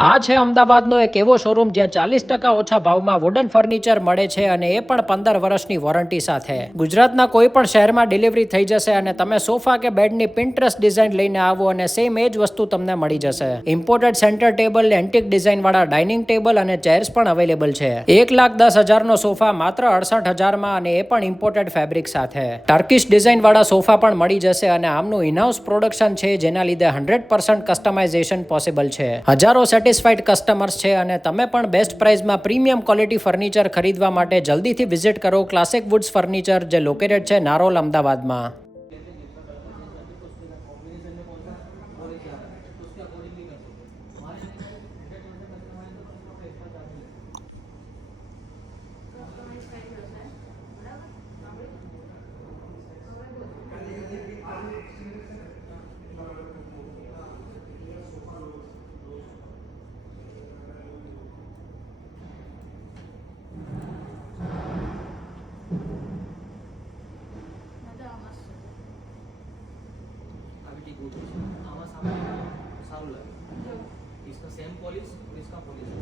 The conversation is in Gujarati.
આ છે અમદાવાદનો એક એવો શોરૂમ જ્યાં 40% ઓછા ભાવમાં વુડન ફર્નિચર મળે છે અને એ પણ 15 વર્ષની વોરંટી સાથે. ગુજરાતના કોઈ પણ શહેરમાં ડિલિવરી થઈ જશે અને તમે સોફા કે બેડની પિન્ટરેસ્ટ ડિઝાઇન લઈને આવો અને સેમ એ જ વસ્તુ તમને મળી જશે. Imported centre table, antique design વાળા ડાઇનિંગ ટેબલ અને ચેર્સ પણ અવેલેબલ છે. 1,10,000 નો સોફા માત્ર 68,000 માં અને એ પણ ઇમ્પોર્ટેડ ફેબ્રિક સાથે. ટર્કિશ ડિઝાઇન વાળા સોફા પણ મળી જશે અને આમનું ઇનહાઉસ પ્રોડક્શન છે જેના લીધે 100% કસ્ટમાઇઝેશન પોસિબલ છે. હજારો સેટિસ્ફાઈડ કસ્ટમર્સ છે અને તમે પણ બેસ્ટ પ્રાઇસમાં પ્રીમિયમ ક્વોલિટી ફર્નિચર ખરીદવા માટે જલ્દીથી વિઝિટ કરો ક્લાસિક વુડ્સ ફર્નિચર, જે લોકેટેડ છે નારોલ, અમદાવાદમાં. अभी ठीक हो आवाज सामने साउंड लगा इसका सेम पॉलिश और इसका पॉलिश